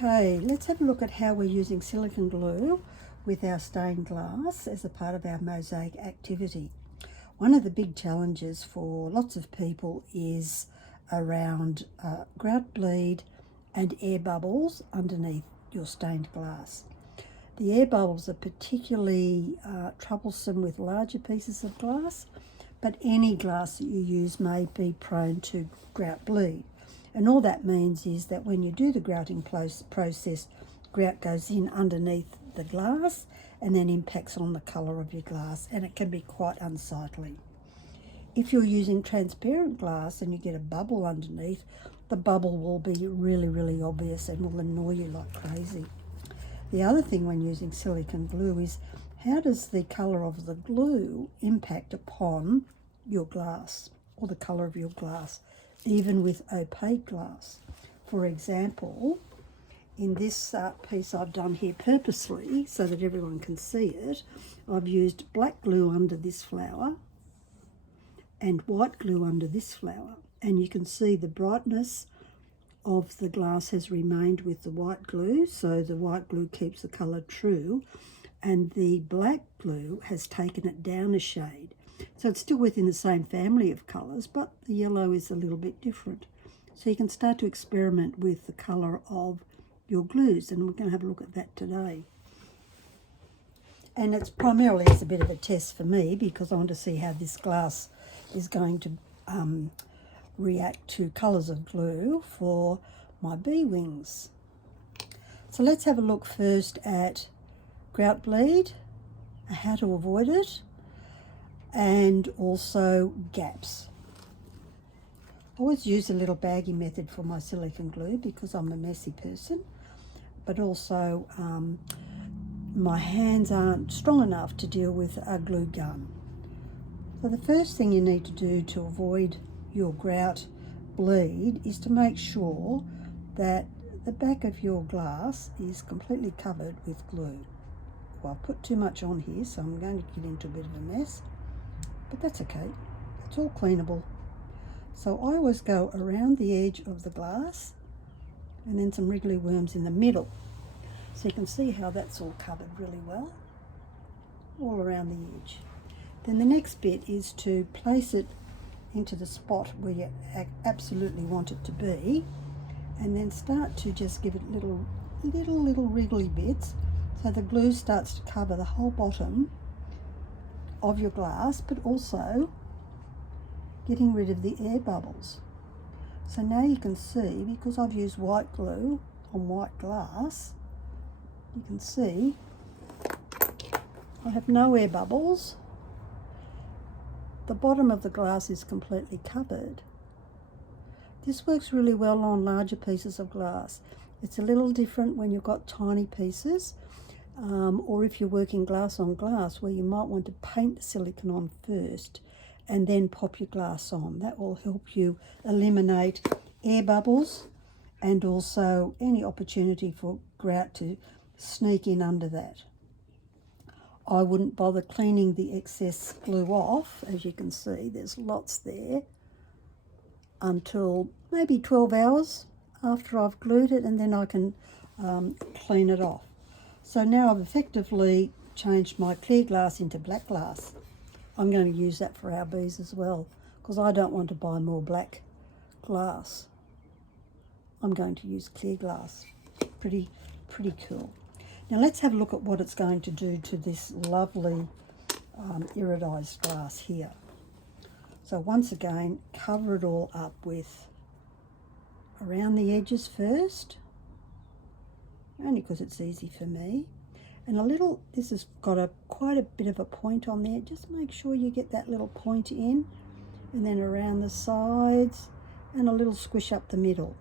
Okay, let's have a look at how we're using silicone glue with our stained glass as a part of our mosaic activity. One of the big challenges for lots of people is around grout bleed and air bubbles underneath your stained glass. The air bubbles are particularly troublesome with larger pieces of glass, but any glass that you use may be prone to grout bleed. And all that means is that when you do the grouting process, grout goes in underneath the glass and then impacts on the colour of your glass, and it can be quite unsightly. If you're using transparent glass and you get a bubble underneath, the bubble will be really, really obvious and will annoy you like crazy. The other thing when using silicone glue is how does the colour of the glue impact upon your glass or the colour of your glass, even with opaque glass. For example, in this piece I've done here purposely so that everyone can see it, I've used black glue under this flower and white glue under this flower, and you can see the brightness of the glass has remained with the white glue, so the white glue keeps the colour true, and the black glue has taken it down a shade. So it's still within the same family of colours, but the yellow is a little bit different. So you can start to experiment with the colour of your glues, and we're going to have a look at that today. And it's primarily as a bit of a test for me because I want to see how this glass is going to react to colours of glue for my bee wings. So let's have a look first at grout bleed, how to avoid it, and also gaps. I always use a little baggy method for my silicone glue because I'm a messy person, but also my hands aren't strong enough to deal with a glue gun. So the first thing you need to do to avoid your grout bleed is to make sure that the back of your glass is completely covered with glue. Well, I've put too much on here, so I'm going to get into a bit of a mess, but that's okay. It's all cleanable. So I always go around the edge of the glass and then some wriggly worms in the middle. So you can see how that's all covered really well, all around the edge. Then the next bit is to place it into the spot where you absolutely want it to be, and then start to just give it little wriggly bits so the glue starts to cover the whole bottom of your glass, but also getting rid of the air bubbles. So now you can see, because I've used white glue on white glass, you can see I have no air bubbles. The bottom of the glass is completely covered. This works really well on larger pieces of glass. It's a little different when you've got tiny pieces, or if you're working glass on glass where you might want to paint the silicone on first and then pop your glass on. That will help you eliminate air bubbles and also any opportunity for grout to sneak in under that. I wouldn't bother cleaning the excess glue off, as you can see, there's lots there, until maybe 12 hours after I've glued it, and then I can clean it off. So now I've effectively changed my clear glass into black glass. I'm going to use that for our bees as well, because I don't want to buy more black glass. I'm going to use clear glass. Pretty cool. Now let's have a look at what it's going to do to this lovely iridized glass here. So once again, cover it all up with around the edges first, only because it's easy for me. And this has got quite a bit of a point on there. Just make sure you get that little point in, and then around the sides, and a little squish up the middle.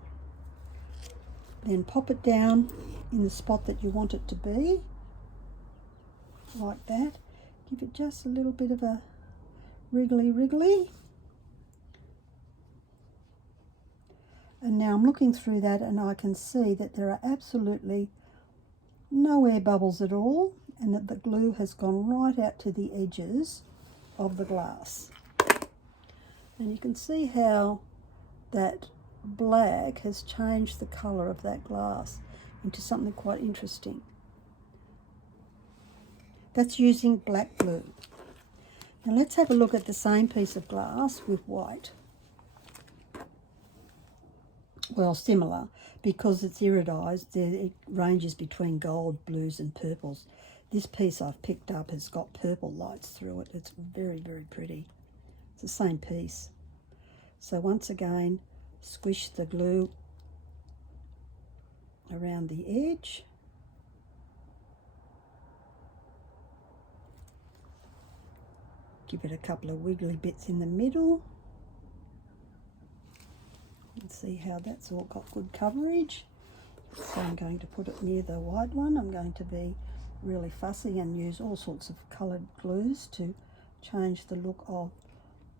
Then pop it down in the spot that you want it to be, like that. Give it just a little bit of a wriggly. And now I'm looking through that and I can see that there are absolutely no air bubbles at all, and that the glue has gone right out to the edges of the glass. And you can see how that black has changed the colour of that glass. into something quite interesting. That's using black glue. Now let's have a look at the same piece of glass with white. Well, similar, because it's iridized, it ranges between gold, blues and purples. This piece I've picked up has got purple lights through it. It's very, very pretty. It's the same piece. So once again, squish the glue around the edge. Give it a couple of wiggly bits in the middle. And see how that's all got good coverage. So I'm going to put it near the white one. I'm going to be really fussy and use all sorts of coloured glues to change the look of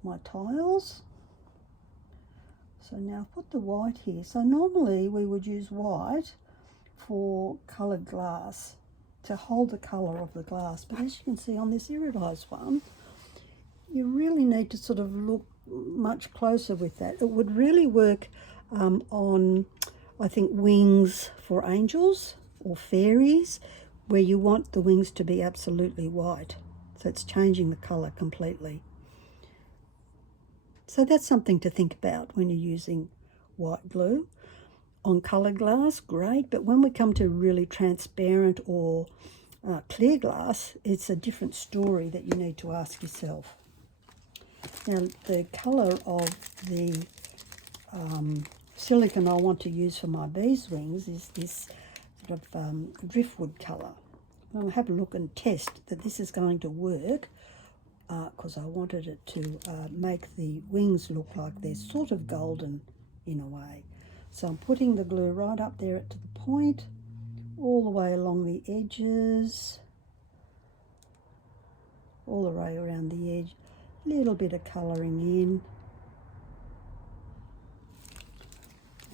my tiles. So now I've put the white here. So normally we would use white for coloured glass to hold the colour of the glass, but as you can see on this iridized one, you really need to sort of look much closer with that. It would really work on, I think, wings for angels or fairies, where you want the wings to be absolutely white. So it's changing the colour completely. So that's something to think about when you're using white glue. On coloured glass, great, but when we come to really transparent or clear glass, it's a different story that you need to ask yourself. Now, the colour of the silicone I want to use for my bees' wings is this sort of driftwood colour. I'll have a look and test that this is going to work, because I wanted it to make the wings look like they're sort of golden in a way. So I'm putting the glue right up there to the point, all the way along the edges, all the way around the edge. Little bit of colouring in,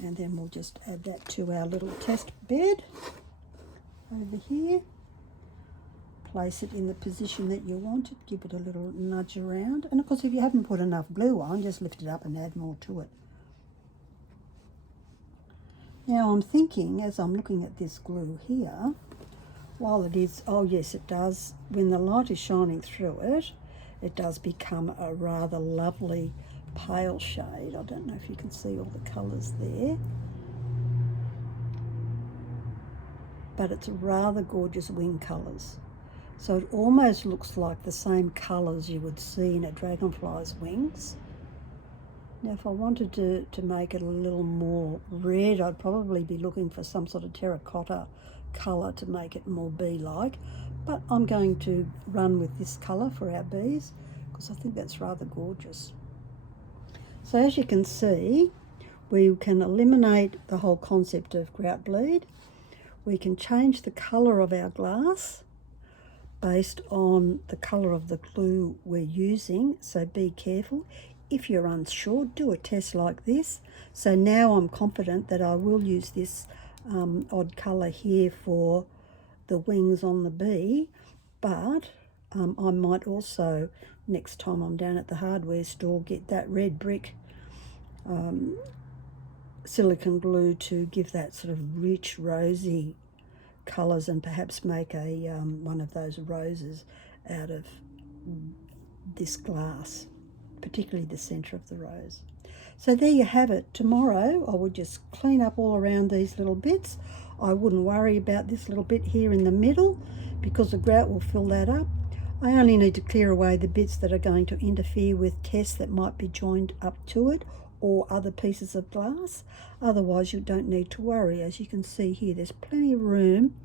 and then we'll just add that to our little test bed over here. Place it in the position that you want it, give it a little nudge around, and of course if you haven't put enough glue on, just lift it up and add more to it. Now I'm thinking, as I'm looking at this glue here, while it is, oh yes it does, when the light is shining through it, it does become a rather lovely pale shade. I don't know if you can see all the colours there. But it's rather gorgeous wing colours. So it almost looks like the same colours you would see in a dragonfly's wings. Now if I wanted to make it a little more red, I'd probably be looking for some sort of terracotta colour to make it more bee-like. But I'm going to run with this colour for our bees because I think that's rather gorgeous. So as you can see, we can eliminate the whole concept of grout bleed. We can change the colour of our glass based on the colour of the glue we're using, so be careful. If you're unsure, do a test like this. So now I'm confident that I will use this odd colour here for the wings on the bee, but I might also, next time I'm down at the hardware store, get that red brick silicone glue to give that sort of rich rosy colours and perhaps make a one of those roses out of this glass, particularly the centre of the rose. So there you have it. Tomorrow I would just clean up all around these little bits. I wouldn't worry about this little bit here in the middle because the grout will fill that up. I only need to clear away the bits that are going to interfere with tests that might be joined up to it or other pieces of glass. Otherwise you don't need to worry. As you can see here, there's plenty of room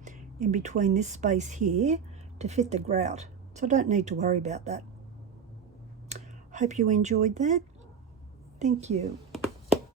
in between this space here to fit the grout. So I don't need to worry about that. Hope you enjoyed that. Thank you.